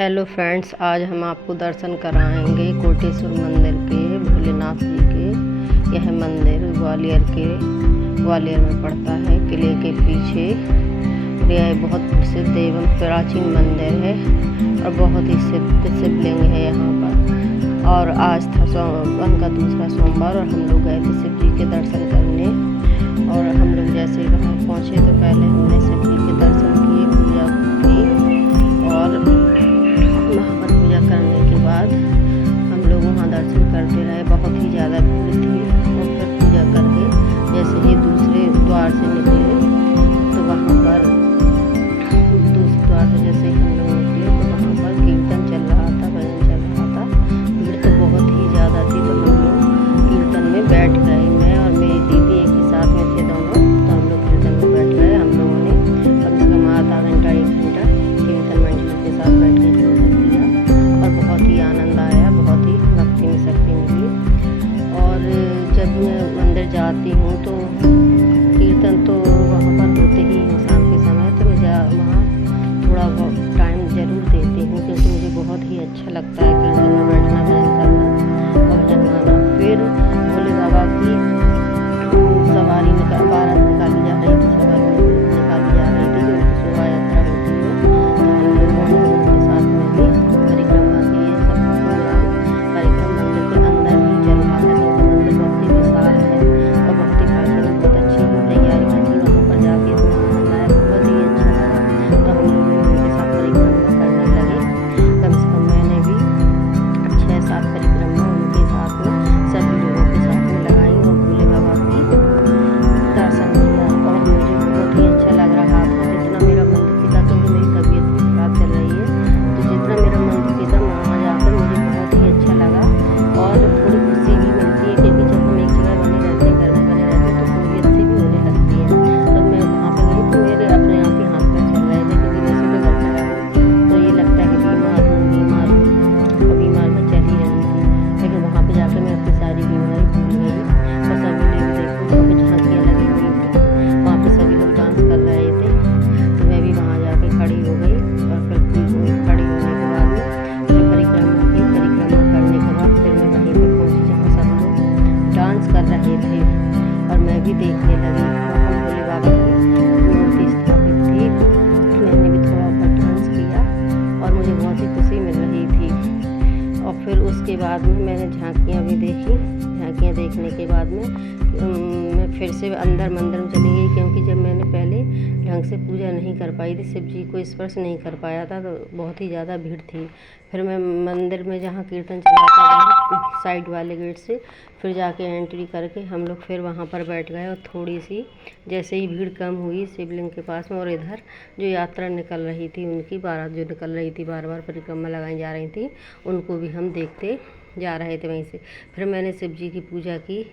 Hello friends, आज हम आपको दर्शन कराएंगे कोटेश्वर मंदिर के, भोलेनाथ जी के। यह मंदिर ग्वालियर में पड़ता है, किले के पीछे। यह बहुत प्रसिद्ध एवं प्राचीन मंदिर है और बहुत ही सिद्ध शिवलिंग है यहाँ पर। और आज था सावन का दूसरा सोमवार और हम लोग गए थे शिव जी के दर्शन करने। और हम लोग जैसे वहाँ पहुँचे तो पहले हमने शिव जी के दर्शन किए, पूजा की और वहाँ पर पूजा करने के बाद हम लोग वहाँ दर्शन करते रहे। बहुत ही ज़्यादा भीड़ थी और फिर पूजा करके जैसे ही दूसरे द्वार से निकले तो वहाँ पर दूसरे द्वार से जैसे ही हम लोग निकले तो वहाँ पर कीर्तन चल रहा था, भजन चल रहा था। भीड़ तो बहुत ही ज़्यादा थी तो हम लोग कीर्तन में बैठ गए। मैं और मेरी दीदी एक ही साथ में थे दोनों, तो हम लोग कीर्तन में बैठ गए। हम लोगों ने कम से कम आधा घंटा 1 घंटा कीर्तन मंडली के साथ बैठ के बहुत ही आनंद आया, बहुत ही भक्ति में शक्ति मिली। और जब मैं मंदिर जाती हूँ तो कीर्तन तो वहाँ पर होते ही हैं शाम के समय, तो मैं वहाँ थोड़ा बहुत टाइम ज़रूर देती हूँ क्योंकि मुझे बहुत ही अच्छा लगता है कीर्तन में बैठना, भजन करना और भजन गाना। फिर भोले बाबा की सवारी बारात निकाली जा रही थी, निकाली जा रही थी, जो शोभा यात्रा होती है। तो हम लोगों ने उनके साथ में भी परिक्रमा की। ये सब कार्यक्रम मंदिर के अंदर ही चल रहा है क्योंकि मंदिर बहुत ही विशाल है और बहुत ही प्राचीन, बहुत अच्छी तैयारियाँ थी। वहाँ पर जाके आनंद आया, बहुत ही अच्छा लगा। तो हम लोग भी उनके साथ परिक्रमा करने लगे। कम से कम मैंने भी 6-7 परिक्रमा उनके साथ में सभी लोगों के साथ में लगाई और भोले बाबा की दर्शन किया और मुझे बहुत ही अच्छा लग रहा था। जितना मेरा मन दुखी था, तो मेरी तबीयत खराब चल रही है, तो जितना मेरा मन दुखी था वहाँ जाकर मुझे बहुत ही अच्छा लगा और थोड़ी खुशी भी मिलती है क्योंकि जब हम एक जगह बने रहते हैं, घर में बने रहते हैं, तो बोरियत सी भी होने लगती है। तो मैं वहाँ पर गई तो मेरे अपने आप ही हाथ पैर चल रहे थे क्योंकि वैसे तो घर पर रहूँ तो ये लगता है कि बीमार हूँ और बीमार में चल ही रही थी। लेकिन वहाँ पर जाकर मैं अपनी सारी बीमारी भूल गई और सभी लोग देखो वहाँ पर झांकियाँ लगी हुई थी, वहाँ पर सभी लोग डांस कर रहे थे। तो मैं भी वहाँ जाके खड़ी हो गई और फिर खड़ी होने के बाद में फिर परिक्रमा करने के बाद फिर मैं वहीं पर पहुँची जहाँ सब लोग डांस कर रहे थे और मैं भी देखने लगी। वहाँ भोले बाबा की मूर्ति स्थापित थी, मैंने भी थोड़ा बहुत डांस किया और मुझे बहुत ही खुशी मिल रही थी। और फिर उसके बाद में मैंने झांकियाँ भी देखी। झांकियाँ देखने के बाद में मैं फिर से अंदर मंदिर में चली गई क्योंकि जब मैंने पहले ढंग से पूजा नहीं कर पाई थी, शिव जी को स्पर्श नहीं कर पाया था, तो बहुत ही ज़्यादा भीड़ थी। फिर मैं मंदिर में जहाँ कीर्तन चला था वहाँ साइड वाले गेट से फिर जाके एंट्री करके हम लोग फिर वहाँ पर बैठ गए। और थोड़ी सी जैसे ही भीड़ कम हुई शिवलिंग के पास में और इधर जो यात्रा निकल रही थी, उनकी बारात जो निकल रही थी, बार बार परिक्रमा लगाई जा रही थी, उनको भी हम देखते जा रहे थे वहीं से। फिर मैंने शिव जी की पूजा की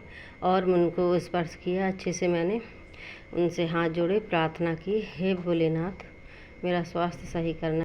और उनको स्पर्श किया अच्छे से। मैंने उनसे हाथ जोड़े, प्रार्थना की, हे भोलेनाथ मेरा स्वास्थ्य सही करना।